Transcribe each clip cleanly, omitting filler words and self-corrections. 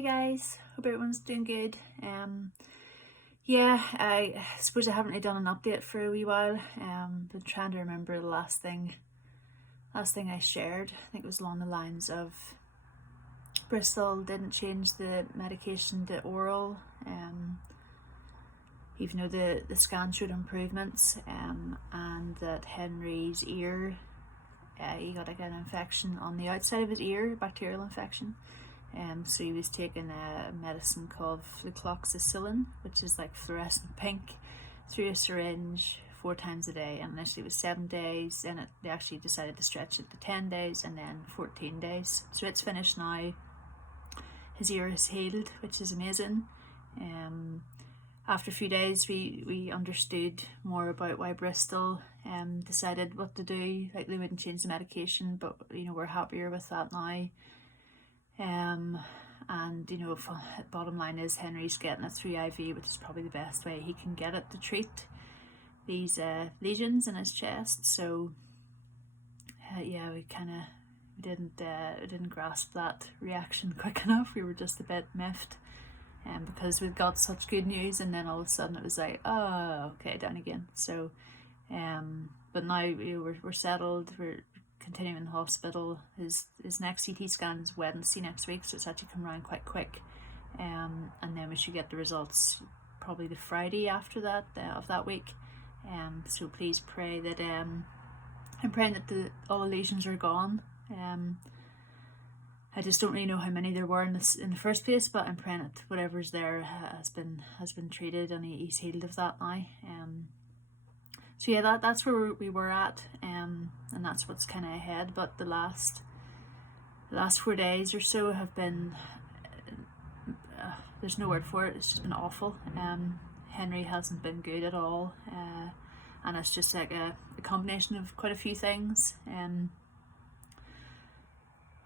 Hey guys, hope everyone's doing good. Yeah, I suppose I haven't really done an update for a wee while. Been trying to remember the last thing I shared. I think it was along the lines of Bristol didn't change the medication to oral. Even though the scan showed improvements. And that Henry's ear, he got like an infection on the outside of his ear, bacterial infection. So he was taking a medicine called flucloxacillin, which is like fluorescent pink, through a syringe 4 times a day. And initially it was 7 days, and they actually decided to stretch it to 10 days and then 14 days. So it's finished now. His ear is healed, which is amazing. After a few days, we understood more about why Bristol decided what to do. Like, they wouldn't change the medication, but we're happier with that now. And bottom line is Henry's getting it through IV, which is probably the best way he can get it to treat these lesions in his chest. So we didn't grasp that reaction quick enough. We were just a bit miffed, because we've got such good news, and then all of a sudden it was like, oh, okay, down again. So but now we're settled. We're continuing in the hospital. His next CT scan is Wednesday next week, so it's actually come around quite quick. And then we should get the results probably the Friday after that of that week. So please pray that I'm praying that all the lesions are gone. I just don't really know how many there were in the first place, but I'm praying that whatever's there has been treated, and he's healed of that now. So yeah, that's where we were at, and that's what's kind of ahead. But the last 4 days or so have been, there's no word for it, it's just been awful. Henry hasn't been good at all, and it's just like a combination of quite a few things.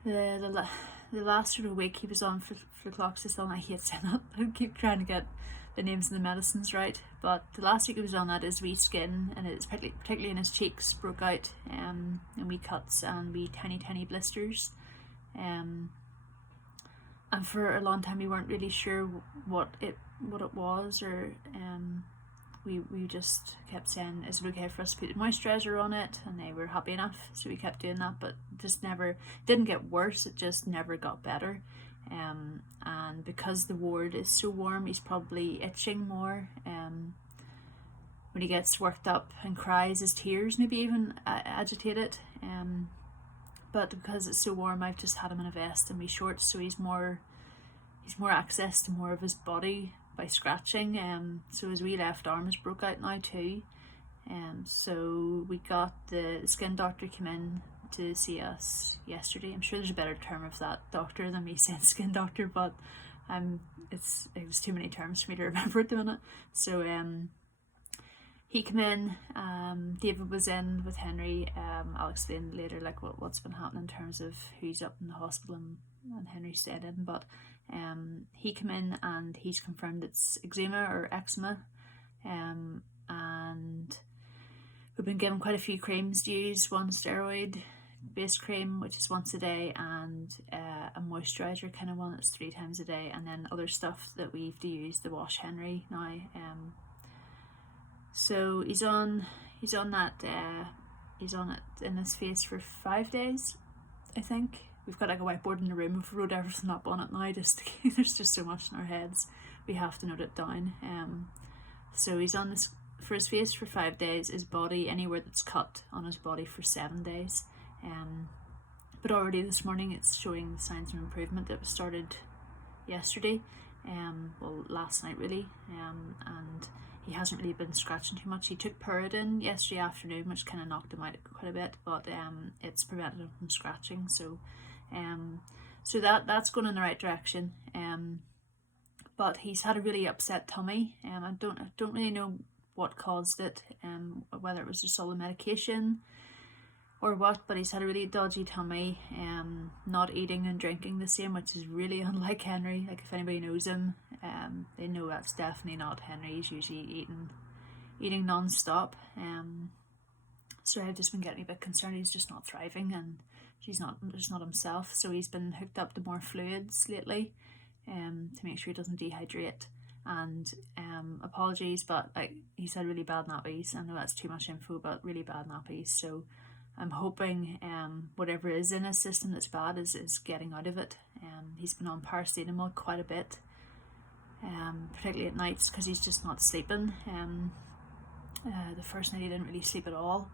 The last sort of week he was on flucloxacillin. I hate saying that. I keep trying to get the names of the medicines right, but the last week he was on that, his wee skin, and it's particularly in his cheeks, broke out, and wee cuts and wee tiny blisters. And for a long time we weren't really sure what it was, or we just kept saying, is it okay for us to put moisturizer on it? And they were happy enough, so we kept doing that, but just never didn't get worse, it just never got better. And because the ward is so warm, he's probably itching more. When he gets worked up and cries, his tears maybe even agitate it. But because it's so warm, I've just had him in a vest and wee shorts, so he's more access to more of his body by scratching. So his wee left arm is broke out now too. So we got the skin doctor came in to see us yesterday. I'm sure there's a better term of that doctor than me saying skin doctor, but it was too many terms for me to remember at the minute. So he came in. David was in with Henry. I'll explain later like what's been happening in terms of who's up in the hospital and Henry stayed in, but he came in and he's confirmed it's eczema or eczema, and we've been given quite a few creams to use. One steroid based cream, which is once a day, and a moisturizer kind of one that's 3 times a day, and then other stuff that we have to use to wash Henry now. So he's on it in his face for 5 days, I think. We've got like a whiteboard in the room. We've wrote everything up on it now. There's just so much in our heads. We have to note it down. So he's on this for his face for 5 days. His body, anywhere that's cut on his body, for 7 days. But already this morning it's showing signs of improvement. It was started yesterday, last night really, and he hasn't really been scratching too much. He took Pyridine yesterday afternoon, which kind of knocked him out quite a bit, but it's prevented him from scratching. So that's going in the right direction. But he's had a really upset tummy. I don't really know what caused it, whether it was just all the medication or what, but he's had a really dodgy tummy, not eating and drinking the same, which is really unlike Henry. Like, if anybody knows him, they know that's definitely not Henry. He's usually eating non-stop. So I've just been getting a bit concerned he's just not thriving, and he's not himself. So he's been hooked up to more fluids lately, to make sure he doesn't dehydrate. And apologies, but like he's had really bad nappies. I know that's too much info, but really bad nappies. So I'm hoping whatever is in his system that's bad is getting out of it. He's been on paracetamol quite a bit, particularly at nights because he's just not sleeping. The first night he didn't really sleep at all.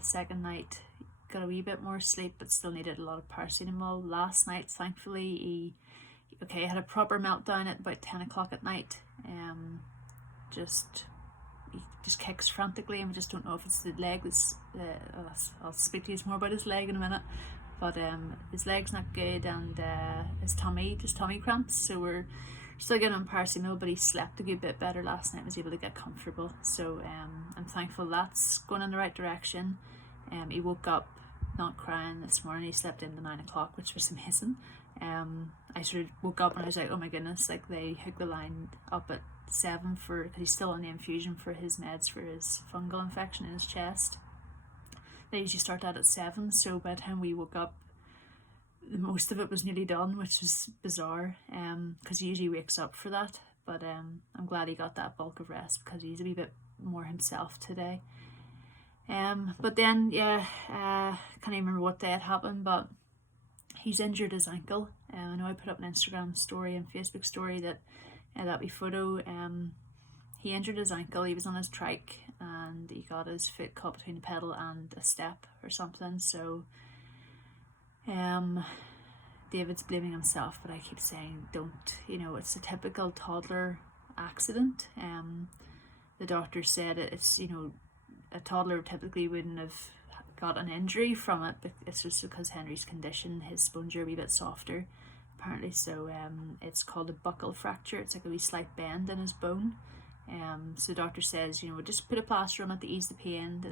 Second night got a wee bit more sleep, but still needed a lot of paracetamol. Last night, thankfully, he had a proper meltdown at about 10 o'clock at night. He just kicks frantically, and we just don't know if it's the leg that's I'll speak to you more about his leg in a minute, but his leg's not good, and his tummy cramps, so we're still getting on paracetamol, but he slept a good bit better last night, was able to get comfortable. So I'm thankful that's going in the right direction. He woke up not crying this morning. He slept into 9 o'clock, which was amazing. I sort of woke up and I was like, oh my goodness, like they hooked the line up at 7 because he's still on the infusion for his meds for his fungal infection in his chest. They usually start that at 7, so by the time we woke up, most of it was nearly done, which was bizarre, because he usually wakes up for that. But I'm glad he got that bulk of rest because he's a wee bit more himself today. But then, can't even remember what day it happened, but he's injured his ankle. I know I put up an Instagram story and Facebook story that wee photo. He injured his ankle. He was on his trike and he got his foot caught between the pedal and a step or something. So, David's blaming himself, but I keep saying don't. It's a typical toddler accident. The doctor said it's a toddler typically wouldn't have got an injury from it, but it's just because Henry's condition, his bones are a wee bit softer apparently, so it's called a buccal fracture. It's like a wee slight bend in his bone. So the doctor says, just put a plaster on it to ease the pain.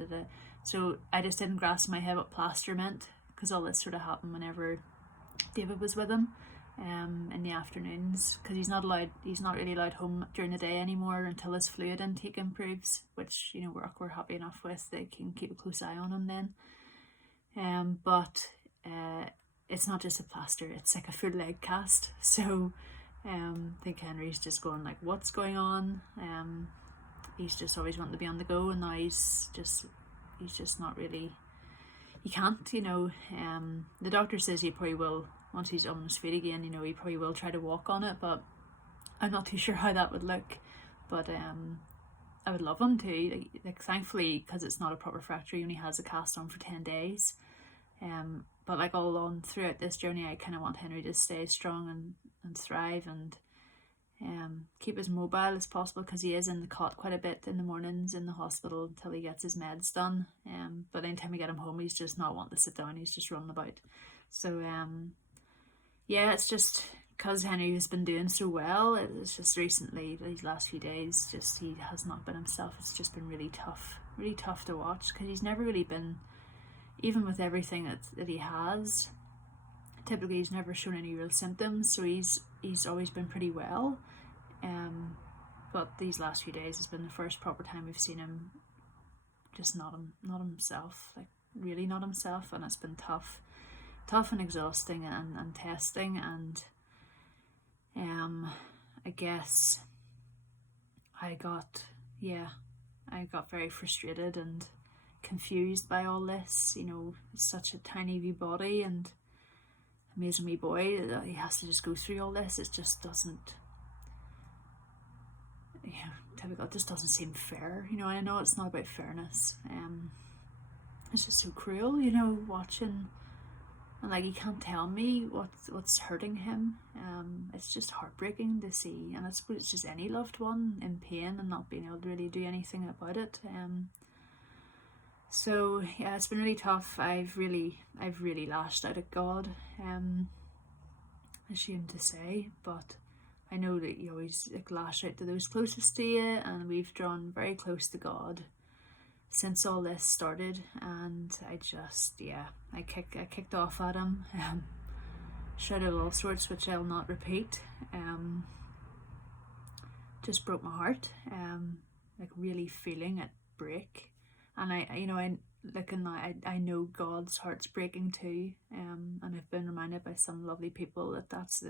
So I just didn't grasp in my head what plaster meant, because all this sort of happened whenever David was with him in the afternoons, because he's not really allowed home during the day anymore until his fluid intake improves, which we're happy enough with. They can keep a close eye on him then, but it's not just a plaster, it's like a full leg cast. So I think Henry's just going like, what's going on? He's just always wanting to be on the go, and now he's just not really, he can't. The doctor says he probably will, once he's on his feet again, he probably will try to walk on it, but I'm not too sure how that would look. But I would love him to. Like thankfully, because it's not a proper fracture, he only has a cast on for 10 days. But like all along throughout this journey, I kind of want Henry to stay strong and thrive and keep as mobile as possible, because he is in the cot quite a bit in the mornings in the hospital until he gets his meds done. But anytime we get him home, he's just not wanting to sit down. He's just running about. So it's just because Henry has been doing so well. It's just recently, these last few days, just he has not been himself. It's just been really tough to watch, because he's never really been, even with everything that he has, typically he's never shown any real symptoms, so he's always been pretty well. But these last few days has been the first proper time we've seen him just not himself, like really not himself, and it's been tough and exhausting and testing, and I guess I got very frustrated and confused by all this. It's such a tiny wee body and amazing wee boy that he has to just go through all this. It just doesn't, typical. It just doesn't seem fair. I know it's not about fairness. It's just so cruel. Watching, and like he can't tell me what's hurting him. It's just heartbreaking to see, and I suppose it's just any loved one in pain and not being able to really do anything about it. So yeah, it's been really tough. I've really lashed out at God. Ashamed to say, but I know that you always lash out to those closest to you, and we've drawn very close to God since all this started. And I just I kicked off at him, shouted all sorts which I'll not repeat. Just broke my heart, really feeling it break. And I know God's heart's breaking too, and I've been reminded by some lovely people that's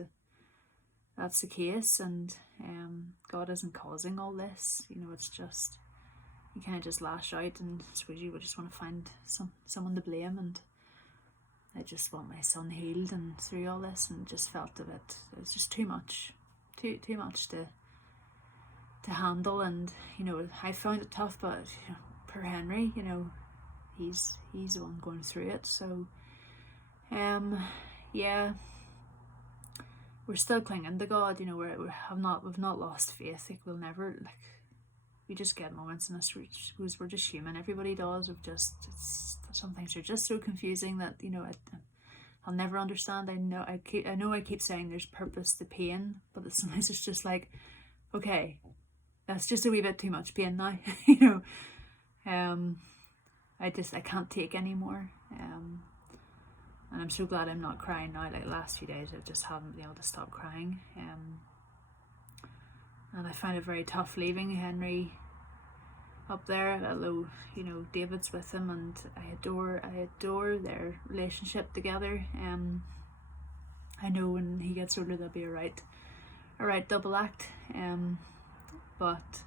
that's the case, and God isn't causing all this. It's just, you kind of just lash out, and I suppose you would just want to find someone to blame. And I just want my son healed and through all this, and just felt of it. It's just too much to handle. And I found it tough, but poor Henry, he's the one going through it. So yeah, we're still clinging to God. We've not lost faith. Like, we'll never, like, we just get moments in us because we're just human. Everybody does. Some things are just so confusing that I'll never understand. I know I keep saying there's purpose to pain, but sometimes it's just like, okay, that's just a wee bit too much pain now. I can't take anymore. And I'm so glad I'm not crying now. Like, the last few days, I just haven't been able to stop crying. And I find it very tough leaving Henry up there, although David's with him, and I adore their relationship together. I know when he gets older there'll be a right double act. But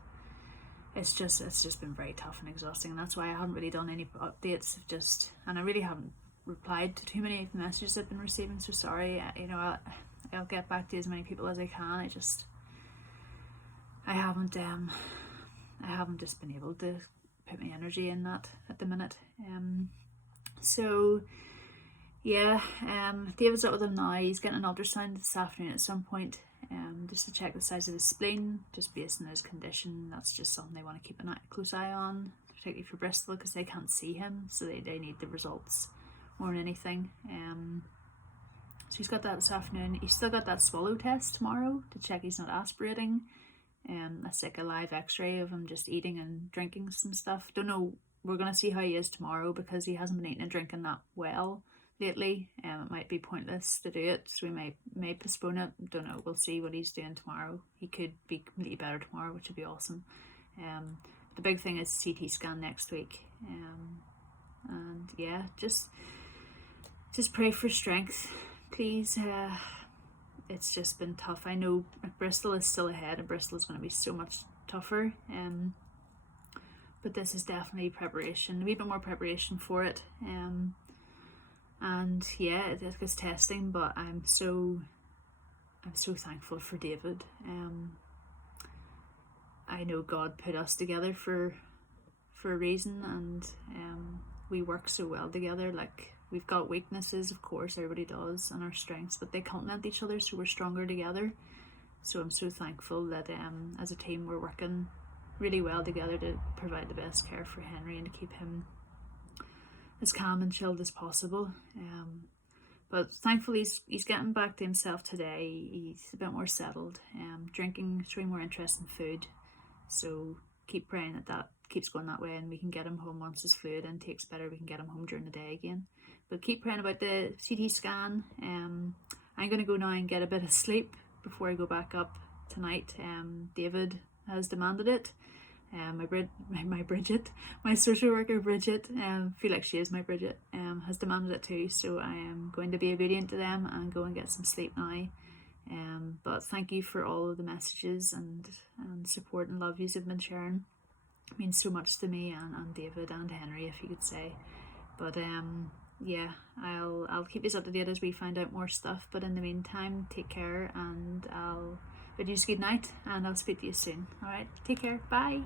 it's just been very tough and exhausting, and that's why I haven't really done any updates. And I really haven't replied to too many of the messages I've been receiving. So sorry. I'll get back to as many people as I can. I haven't just been able to put my energy in that at the minute. So yeah, David's up with him now. He's getting an ultrasound this afternoon at some point, just to check the size of his spleen, just based on his condition. That's just something they want to keep a close eye on, particularly for Bristol, because they can't see him, so they need the results more than anything. So he's got that this afternoon. He's still got that swallow test tomorrow to check he's not aspirating. That's like a live x-ray of him just eating and drinking some stuff. Don't know, we're going to see how he is tomorrow, because he hasn't been eating and drinking that well lately. It might be pointless to do it, so we may postpone it. Don't know, we'll see what he's doing tomorrow. He could be completely better tomorrow, which would be awesome. The big thing is CT scan next week. And yeah, just pray for strength, please. It's just been tough. I know Bristol is still ahead, and Bristol is going to be so much tougher. But this is definitely preparation, a wee bit more preparation for it. And yeah, it's testing, but I'm so thankful for David. I know God put us together for a reason, and we work so well together. Like, we've got weaknesses, of course, everybody does, and our strengths, but they complement each other, so we're stronger together. So I'm so thankful that as a team we're working really well together to provide the best care for Henry and to keep him as calm and chilled as possible. But thankfully he's getting back to himself today. He's a bit more settled, drinking, showing more interest in food. So keep praying that keeps going that way, and we can get him home once his fluid intake's better. We can get him home during the day again. But keep praying about the CT scan. I'm going to go now and get a bit of sleep before I go back up tonight. David has demanded it. My social worker Bridget, feel like she is my Bridget, has demanded it too. So I am going to be obedient to them and go and get some sleep now. But thank you for all of the messages and support and love you've been sharing. It means so much to me and David and Henry, if you could say. But yeah, I'll keep you up to date as we find out more stuff. But in the meantime, take care, and I'll bid you a good night, and I'll speak to you soon. All right, take care. Bye.